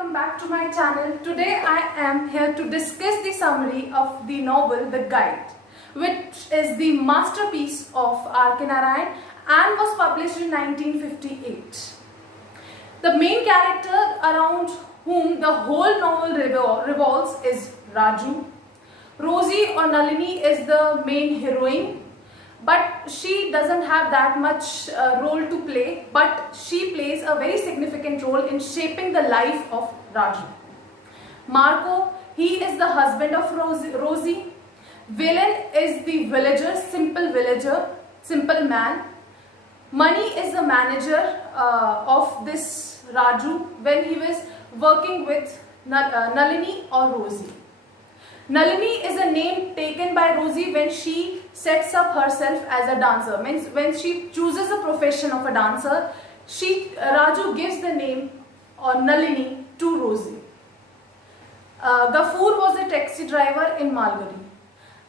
welcome back to my channel. Today I am here to discuss the summary of the novel The Guide, which is the masterpiece of R.K. Narayan and was published in 1958. The main character around whom the whole novel revolves is Raju. Rosie or Nalini is the main heroine, but she doesn't have that much role to play, but she plays a very significant role in shaping the life of Raju. Marco, he is the husband of Rosie. Villain is the villager, simple man. Mani is the manager of this Raju when he was working with Nalini or Rosie. Nalini is a name taken by Rosie when she sets up herself as a dancer. Means when she chooses a profession of a dancer, Raju gives the name or Nalini to Rosie. Gafoor was a taxi driver in Malgudi.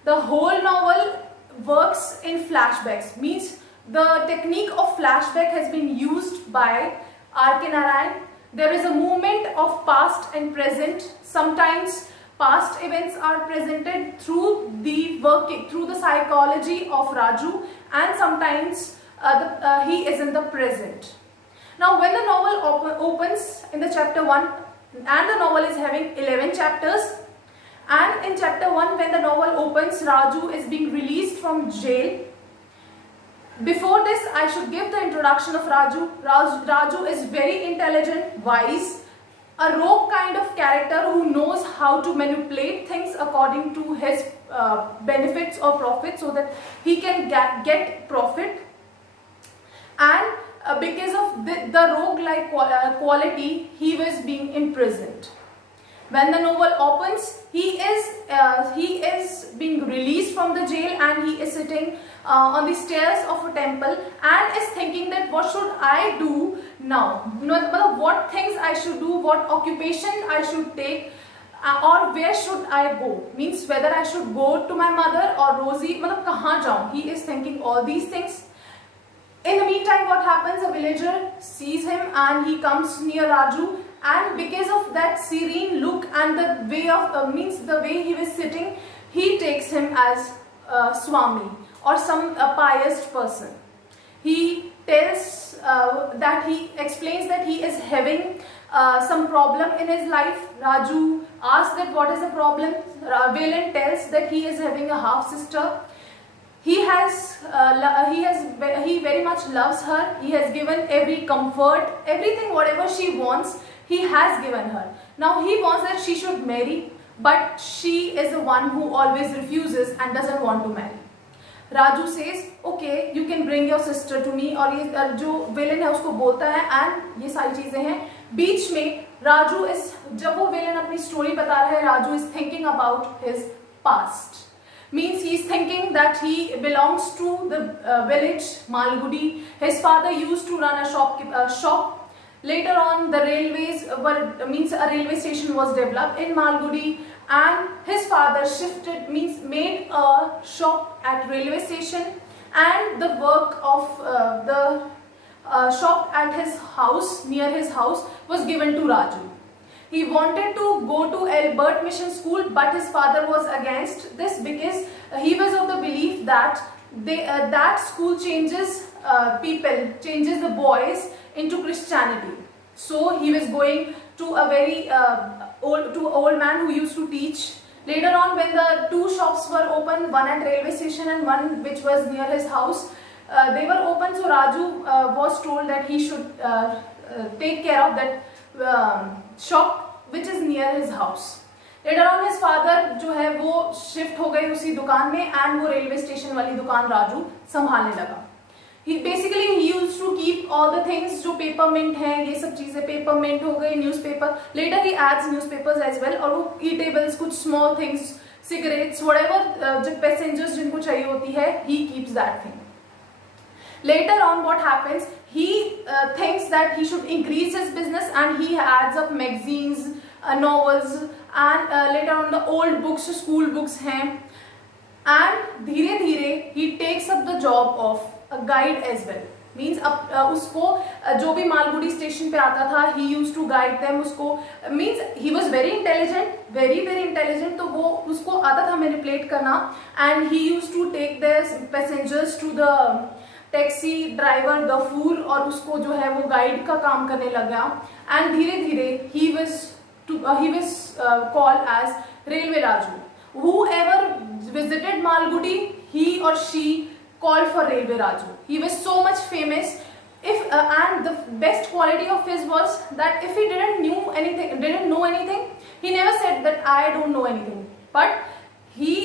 The whole novel works in flashbacks. Means the technique of flashback has been used by R.K. Narayan. There is a movement of past and present. Sometimes past events are presented through the psychology of Raju, and sometimes he is in the present. Now when the novel opens in the chapter 1, and the novel is having 11 chapters, and in chapter 1 when the novel opens, Raju is being released from jail. Before this, I should give the introduction of Raju. Raju is very intelligent, wise, a rogue kind of character who knows how to manipulate things according to his benefits or profits so that he can get profit. And because of the rogue-like quality, he was being imprisoned. When the novel opens, he is being released from the jail, and he is sitting on the stairs of a temple and is thinking that what should I do now? What things I should do, what occupation I should take, or where should I go? Means whether I should go to my mother or Rosie, kahan jaun? He is thinking all these things. In the meantime, what happens? A villager sees him and he comes near Raju, and because of that serene look and the way of the way he was sitting, he takes him as Swami or some pious person. He tells he explains that he is having some problem in his life. Raju asks that what is the problem. Villain tells that he is having a half sister. He very much loves her. He has given every comfort, everything, whatever she wants, he has given her. Now he wants that she should marry, but she is the one who always refuses and doesn't want to marry. Raju says, okay, you can bring your sister to me, और ये जो villain है उसको बोलता है, and ये सारी चीजें हैं. बीच में Raju is, जब वो villain अपनी story बता रहा है, Raju is thinking about his past. Means he is thinking that he belongs to the village Malgudi. His father used to run a shop. Later on, the railways a railway station was developed in Malgudi, and his father made a shop at railway station, and the work of the shop at his house, near his house, was given to Raju. He wanted to go to Albert Mission School, but his father was against this because he was of the belief that that school changes changes the boys into Christianity. So he was going to a very old man who used to teach. Later on, when the two shops were open, one at railway station and one which was near his house, they were open. So Raju was told that he should take care of that shop which is near his house. Later on, his father जो है वो shift हो गए उसी दुकान में, and वो railway station वाली दुकान राजू संभालने लगा. He used to keep all the things जो पेपर मिंट हैं, ये सब चीजें पेपर मिंट हो गई, newspaper. Later he adds newspapers as well, और वो eatables, कुछ small things, cigarettes, whatever जो passengers जिनको चाहिए होती है, he keeps that thing. Later on, what happens? He thinks that he should increase his business, and he adds up magazines, novels, and later on the old books, school books हैं. And धीरे धीरे he takes up the job of a guide as well. Means अब उसको जो भी Malgudi station पे आता था he use to guide them, उसको means he was very intelligent, very very intelligent, तो वो उसको आता था मैनिपुलेट करना and he use to take their passengers to the taxi driver Gaffur, और उसको जो है वो गाइड का काम करने लग गया एंड धीरे धीरे ही was called as Railway Raju. Whoever visited Malgudi, he or she called for Railway Raju. He was so much famous. And the best quality of his was that if he didn't know anything, he never said that I don't know anything. But he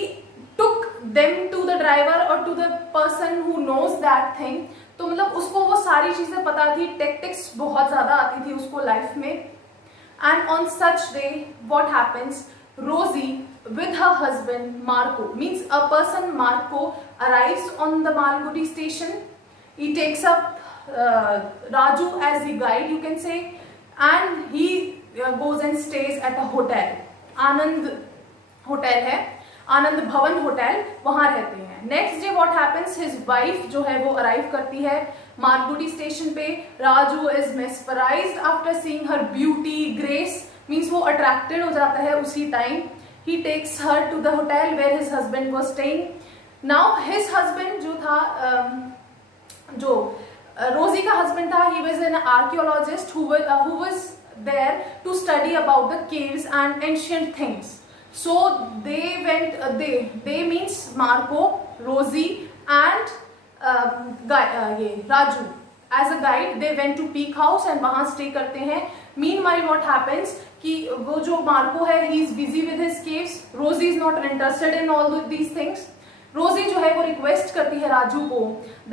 took them to the driver or to the person who knows that thing. तो मतलब उसको वो सारी चीजें पता थी, tactics बहुत ज्यादा आती थी उसको लाइफ में. And on such day, what happens? Rosie with her husband Marco, means a person Marco, arrives on the Malgudi station. He takes up Raju as the guide, you can say, and he goes and stays at a hotel. Anand hotel है, आनंद भवन hotel, वहां रहते हैं. Next day what happens, his wife जो है वो arrive करती है मालगुडी स्टेशन पे. Raju is mesmerized after seeing her beauty grace, means वो अट्रैक्टेड हो जाता है उसी time. He takes her to the hotel where his husband was staying. Now his husband जो था, जो रोजी का हस्बैंड था, he was an archaeologist who was there to study about the caves and ancient things. So they went, they means Marco, Rosie and Raju as a guide. They went to Peak House and वहाँ stay करते हैं. Meanwhile what happens कि वो जो Marco है he is busy with his caves. Rosie is not interested in all these things. Rosie जो है वो request करती है राजू को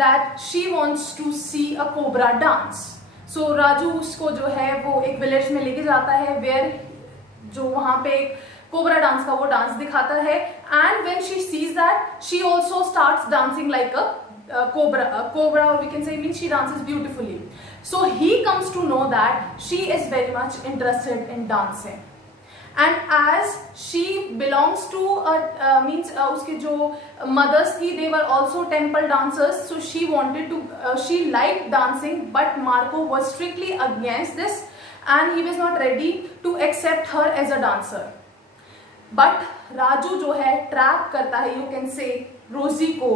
that she wants to see a cobra dance. So Raju उसको जो है वो एक विलेज में लेके जाता है where जो वहाँ पे एक कोबरा डांस का वो डांस दिखाता है. And when she sees that she also starts dancing like a cobra और we can say mean she dances beautifully. So he comes to know that she is very much interested in dancing. And as she belongs to means उसके जो mothers थी they were also temple dancers, so she wanted to she like dancing but Marco was strictly against this and he was not ready to accept her as a dancer. But Raju जो है trap करता है, you can say, Rosie को.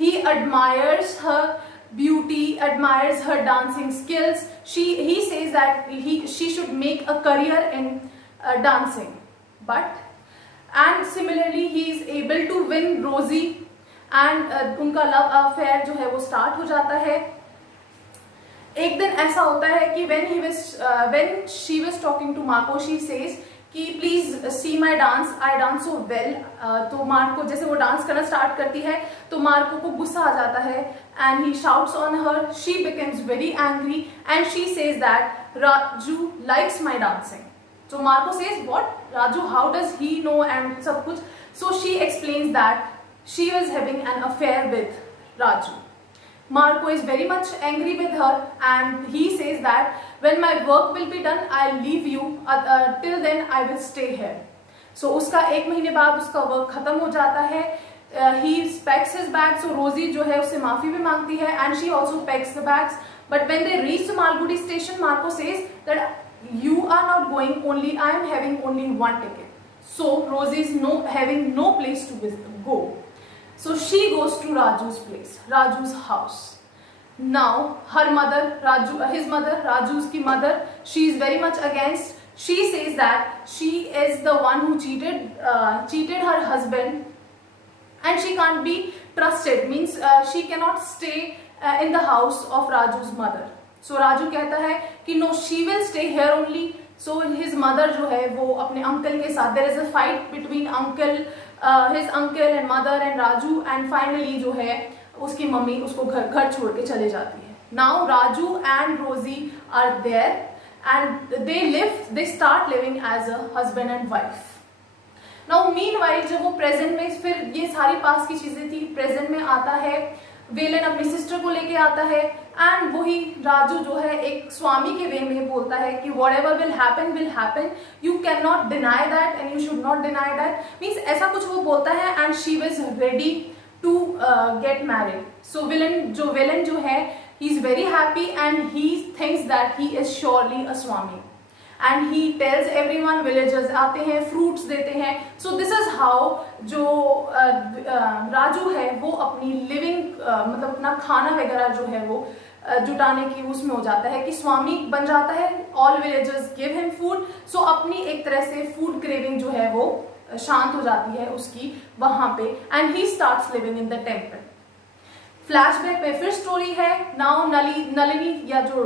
He admires her beauty, admires her dancing skills. He says that she should make a career in dancing. But and similarly he is able to win Rosie and उनका love affair जो है वो start हो जाता है. एक दिन ऐसा होता है कि when she was talking to Marco, she says कि please see my dance, I dance so well. तो मार्को जैसे वो डांस करना स्टार्ट करती है तो मार्को को गुस्सा आ जाता है and he shouts on her. She becomes very angry and she says that Raju likes my dancing. So Marco says, what? Raju, how does he know and सब कुछ. So she explains that she was having an affair with Raju. Marco is very much angry with her and he says that when my work will be done, I'll leave you. Till then, I will stay here. So उसका एक महीने बाद उसका work खत्म हो जाता है. He packs his bags. So Rosie जो है उससे माफी भी मांगती है and she also packs the bags. But when they reach the Malgudi station, Marco says that you are not going, only I am having only one ticket. So Rosie is having no place to go. So she goes to Raju's place, Raju's house. Now her mother, his mother, Raju's ki mother, she is very much against. She says that she is the one who cheated her husband and she can't be trusted. Means she cannot stay in the house of Raju's mother. So Raju कहता है कि no, she will stay here only. So his mother जो है वो अपने uncle के साथ, there is a fight between his uncle and mother and Raju, and finally जो है उसकी मम्मी उसको घर छोड़ के चले जाती है. Now Raju and Rosie are there and they start living as a husband and wife. Now meanwhile जब वो प्रेजेंट में, फिर ये सारी पास की चीजें थी, प्रेजेंट में आता है वेलन अपनी सिस्टर को लेके आता है एंड वही राजू जो है एक स्वामी के वे में बोलता है कि whatever will happen, you cannot deny that and you should not deny that. Means ऐसा कुछ वो बोलता है and she was ready to get married. So villain जो है he is very happy and he thinks that he is surely a Swami. And he tells everyone, villagers आते हैं, fruits देते हैं. So this is how जो राजू है वो अपनी living मतलब अपना खाना वगैरह जो है वो जुटाने की उसमें हो जाता है कि स्वामी बन जाता है. All villagers give him food. So अपनी एक तरह से food craving जो है वो शांत हो जाती है उसकी वहां पे. And he starts living in the temple. Flashback में फिर स्टोरी है. नाउ नलिनी या जो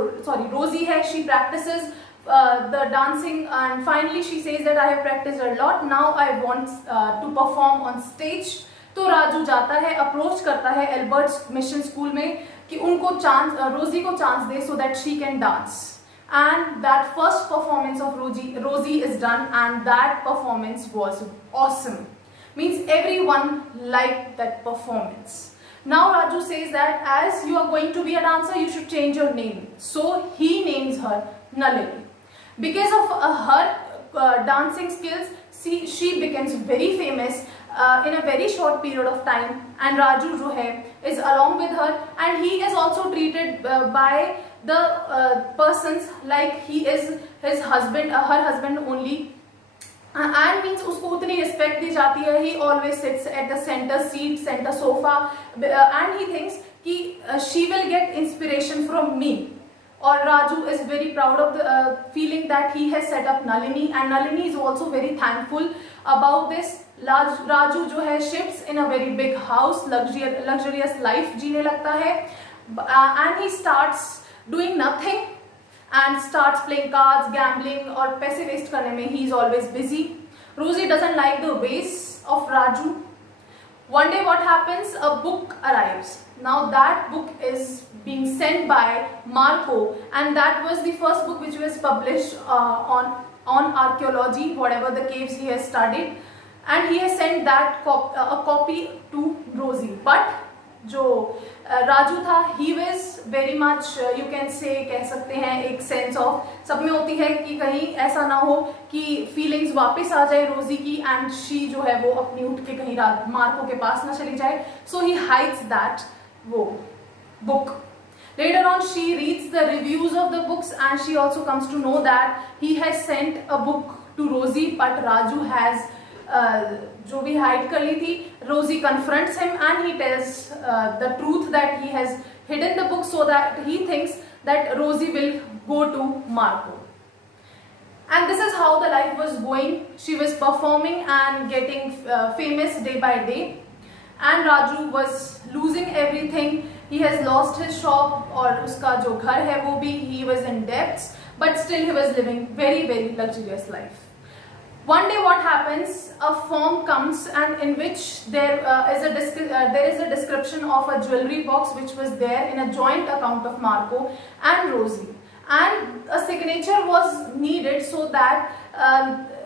रोजी है, she practices the dancing and finally she says that I have practiced a lot, now I want to perform on stage. तो राजू जाता है, अप्रोच करता है एल्बर्ट्स मिशन स्कूल में कि उनको चांस, रोजी को chance they so that she can dance. And that first performance of Rosie is done and that performance was awesome. Means everyone liked that performance. Now Raju says that as you are going to be a dancer, you should change your name. So he names her Nalini. Because of her dancing skills, she becomes very famous in a very short period of time. And Raju जो है is along with her, and he is also treated by the persons like he is his husband, her husband only. And means उसको उतनी respect दी जाती है. He always sits at the center seat, center sofa, and he thinks कि she will get inspiration from me. Or Raju is very proud of the feeling that he has set up Nalini, and Nalini is also very thankful about this. Raju जो है shifts in a very big house, luxurious life जीने लगता है, and he starts doing nothing and starts playing cards, gambling और पैसे waste करने में he is always busy. Rosie doesn't like the ways of Raju. One day what happens? A book arrives. Now that book is being sent by Marco, and that was the first book which was published on archaeology, whatever the caves he has studied, and he has sent that a copy to Rosie. But जो राजू था, he was very much you can say, कह सकते हैं एक sense of सब में होती है कि कहीं ऐसा ना हो कि feelings वापस आ जाए रोजी की and she जो है वो अपनी उठ के कहीं मार्को के पास ना चली जाए. So he hides that वो book. Later on she reads the reviews of the books and she also comes to know that he has sent a book to Rosie, but Raju has जो भी hide कर ली थी. Rosie confronts him and he tells the truth that he has hidden the book so that he thinks that Rosie will go to Marco. And this is how the life was going. She was performing and getting famous day by day, and Raju was losing everything. He has lost his shop और उसका जो घर है वो भी, he was in debts, but still he was living very very luxurious life. One day what happens, a form comes and in which there is a description of a jewelry box which was there in a joint account of Marco and Rosie, and a signature was needed so that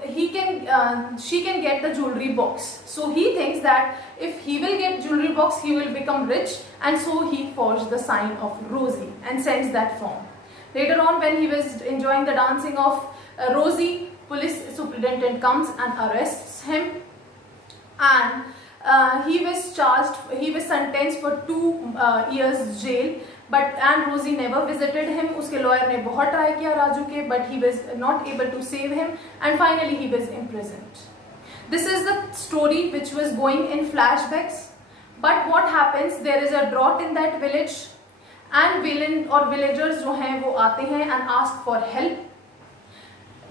she can get the jewelry box. So he thinks that if he will get jewelry box he will become rich, and so he forged the sign of Rosie and sends that form. Later on when he was enjoying the dancing of Rosie, police superintendent comes and arrests him, and he was sentenced for 2 years jail. And Rosie never visited him. उसके lawyer ने बहुत try किया राजू के, but he was not able to save him, and finally he was imprisoned. This is the story which was going in flashbacks. But what happens? There is a drought in that village, and villagers जो हैं वो आते हैं and ask for help.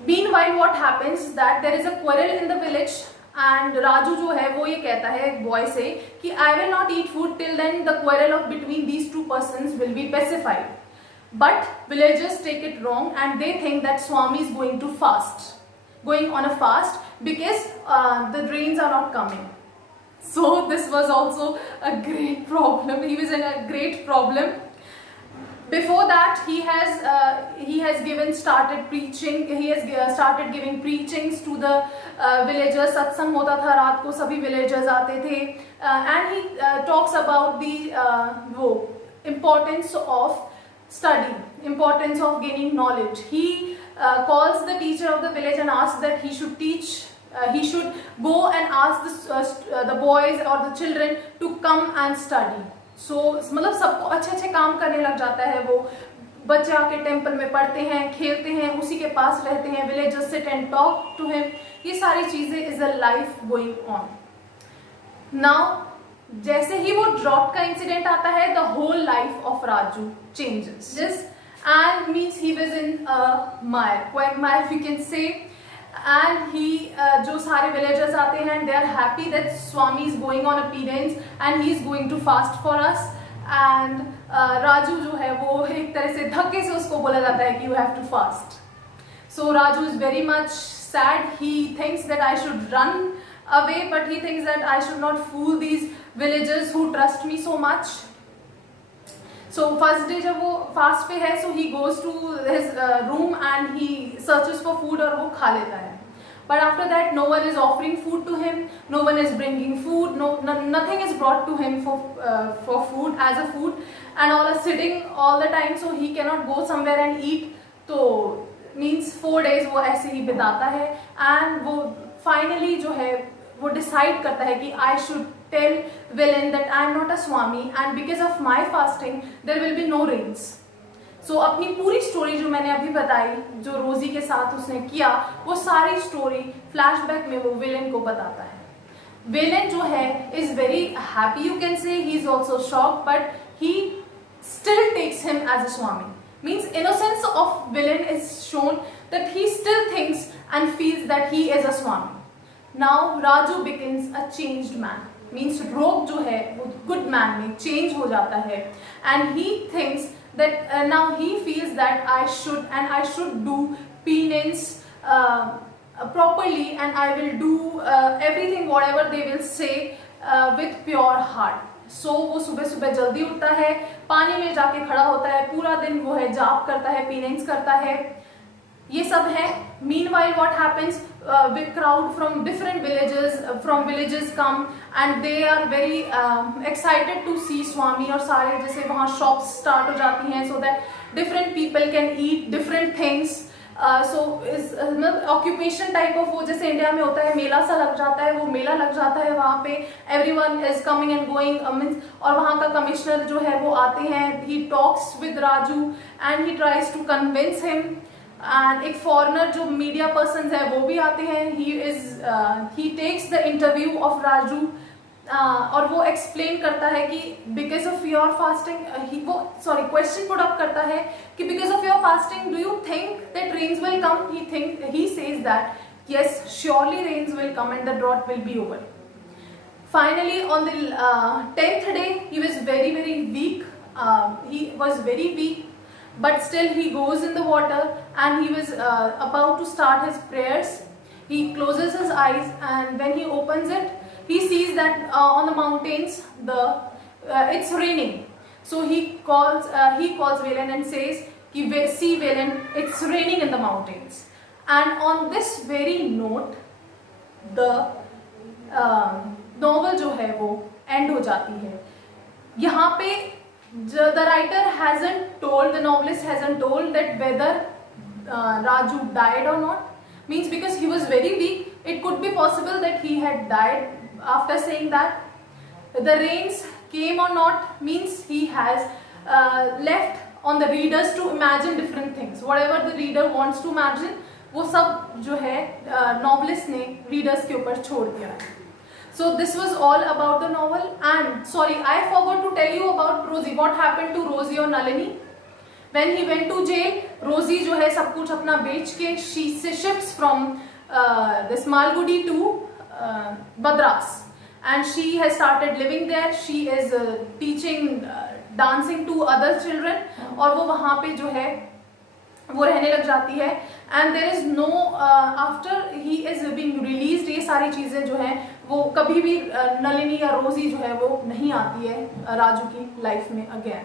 Meanwhile what happens that there is a quarrel in the village, and Raju जो है वो ये कहता है एक boy से कि I will not eat food till then the quarrel of between these two persons will be pacified. But villagers take it wrong and they think that Swami is going on a fast because the rains are not coming. So this was also a great problem. He was in a great problem. Before that, he has started preaching. He has started giving preachings to the villagers. Satsang होता था रात को, सभी villagers आते थे, and he talks about the importance of study, importance of gaining knowledge. He calls the teacher of the village and asks that he should teach. He should go and ask the boys or the children to come and study. मतलब सबको अच्छे अच्छे काम करने लग जाता है। वो बच्चे आके टेम्पल में पढ़ते हैं, खेलते हैं, उसी के पास रहते हैं, villagers sit and talk to him, ये सारी चीजें is a life going on. Now जैसे ही वो ड्रॉट का इंसिडेंट आता है, the whole life of Raju changes. जिस and means he was in quagmire we can say, and he जो सारे villagers आते हैं and they are happy that Swami is going on a penance and he is going to fast for us, and Raju जो है वो एक तरह से धक्के से उसको बोला जाता है कि you have to fast. So Raju is very much sad. He thinks that I should run away, but he thinks that I should not fool these villagers who trust me so much. So first day जब वो fast पे है, so he goes to his room and he searches for food और वो खा लेता है. But after that no one is offering food to him, no one is bringing food, nothing is brought to him for food as a food, and all are sitting all the time, so he cannot go somewhere and eat. तो means 4 days वो ऐसे ही बिताता है, and वो finally जो है वो decide करता है कि I should tell villain that I am not a Swami and because of my fasting there will be no rains. So अपनी पूरी स्टोरी जो मैंने अभी बताई, जो रोजी के साथ उसने किया, वो सारी स्टोरी फ्लैशबैक में वो विलेन को बताता है। विलेन जो है is very happy, you can say he is also shocked, but he still takes him as a Swami. Means innocence of villain is shown, that he still thinks and feels that he is a Swami. Now Raju becomes a changed man. Means रोग जो है वो good man में change हो जाता है, and he thinks that now he feels that I should do penance properly, and I will do everything whatever they will say with pure heart. So वो सुबह सुबह जल्दी उठता है, पानी में जाके खड़ा होता है, पूरा दिन वो है जाप करता है, पेनेंस करता है, ये सब है। Meanwhile what happens, big crowd from different villages come and they are very excited to see Swami, और सारे जैसे वहाँ shops start हो जाती हैं so that different people can eat different things. So is occupation type of, वो जैसे India में होता है मेला सा लग जाता है, वो मेला लग जाता है वहाँ पे, everyone is coming and going, और वहाँ का कमिश्नर जो है वो आते हैं, he talks with Raju and he tries to convince him. And एक फॉरेनर जो मीडिया पर्सन है वो भी आते हैं, he takes the interview of Raju, और वो एक्सप्लेन करता है कि बिकॉज ऑफ योर फास्टिंग, वो क्वेश्चन पुट अप करता है कि because of your fasting do you think that rains will come, he says that yes surely rains will come and the drought will be over. Finally on the 10th day he was very weak, but still he goes in the water and he was about to start his prayers. He closes his eyes and when he opens it, he sees that on the mountains it's raining. So he calls Velen and says, see Velen, it's raining in the mountains. And on this very note the novel जो है वो end हो जाती है. यहाँ पे the writer hasn't told, the novelist hasn't told that whether Raju died or not. Means because he was very weak, it could be possible that he had died after saying that. The rains came or not means he has left on the readers to imagine different things. Whatever the reader wants to imagine, वो सब जो है novelist ने readers के ऊपर छोड़ दिया है. So this was all about the novel, and sorry, I forgot to tell you about Rosie. What happened to Rosie और Nalini? When he went to jail, Rosie जो है सब कुछ अपना बेच के she shifts from this Malgudi to Madras, and she has started living there. She is teaching dancing to other children, और वो वहाँ पे जो है वो रहने लग जाती है. And there is no after he is being released, ये सारी चीज़ें जो हैं वो कभी भी नलिनी या रोजी जो है वो नहीं आती है राजू की लाइफ में अगेन.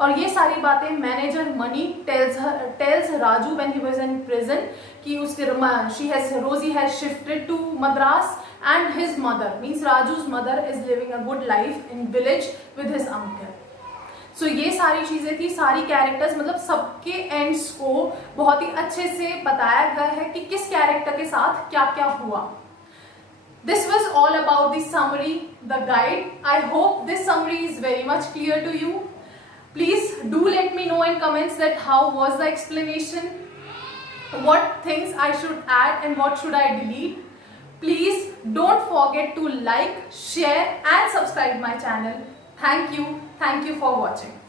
और ये सारी बातें manager Mani tells Raju when he was in prison कि उसके Rosie has shifted to Madras and his mother means Raju's mother is living a good life in village with his uncle. So ये सारी चीज़ें थी, सारी कैरेक्टर्स, मतलब सबके एंड्स को बहुत ही अच्छे से बताया गया है कि किस कैरेक्टर के साथ क्या क्या हुआ. This was all about the summary, the guide. I hope this summary is very much clear to you. Please do let me know in comments that how was the explanation, what things I should add and what should I delete. Please don't forget to like, share and subscribe my channel. Thank you for watching.